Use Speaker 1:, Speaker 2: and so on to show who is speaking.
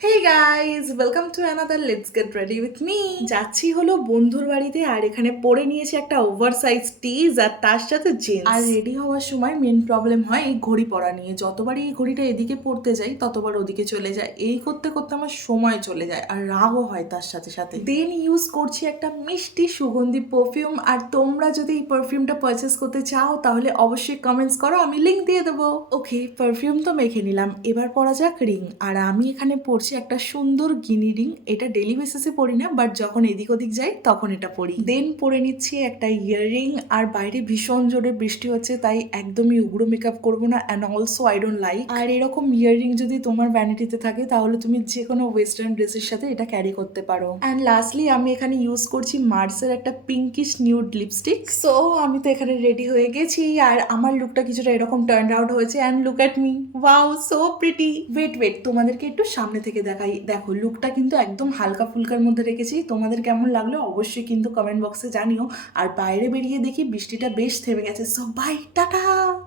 Speaker 1: Hey guys welcome to another let's get ready with me যাচ্ছি হলো বন্ধুর বাড়িতে আর এখানে পরে নিয়েছি একটা ওভার সাইজ টিজ আর তার সাথে জিন্স আর রেডি হওয়ার সময় মেন প্রবলেম হয় এই ঘড়ি পরা নিয়ে। যতবারই এই ঘড়িটা এদিকে পড়তে যাই ততবার ওদিকে চলে যায়। এই করতে করতে আমার সময় চলে যায় আর রাগও হয় তার সাথে সাথে। দেন ইউজ করছি একটা মিষ্টি সুগন্ধি পারফিউম আর তোমরা যদি এই পারফিউমটা পারচেস করতে চাও তাহলে অবশ্যই কমেন্টস করো আমি লিংক দিয়ে দেবো। ওকে পারফিউম তো মেখে নিলাম। এবার পরা যাক রিং আর আমি এখানে পরছি একটা সুন্দর গিনি রিং, এটা ডেলি বেসিসে পরি না বাট যখন এদিক ওদিক যাই, তখন এটা পরি। দেন পরে নিচ্ছি একটা ইয়াররিং আর বাইরে ভীষণ জোরে বৃষ্টি হচ্ছে, তাই একদমই উগ্র মেকআপ করব না and also I don't like আর এরকম ইয়াররিং যদি তোমার ভ্যানিটিতে থাকে, তাহলে তুমি যে কোনো ওয়েস্টার্ন ড্রেসের সাথে এটা ক্যারি করতে পারো। অ্যান্ড লাস্টলি আমি এখানে ইউজ করছি মার্সের একটা পিঙ্কিশ নিউড লিপস্টিক সো আমি তো এখানে রেডি হয়ে গেছি, আর আমার লুকটা কিছুটা এরকম টার্ন আউট হয়েছে and look at me wow so pretty wait wait তোমাদেরকে একটু সামনে থেকে দেখাই, দেখো লুকটা কিন্তু একদম হালকা ফুলকার মধ্যে রেখেছি। তোমাদের কেমন লাগল অবশ্যই কিন্তু কমেন্ট বক্সে জানিও। আর বাইরে বেরিয়ে দেখি বৃষ্টিটা বেশ থেমে গেছে। So bye tata!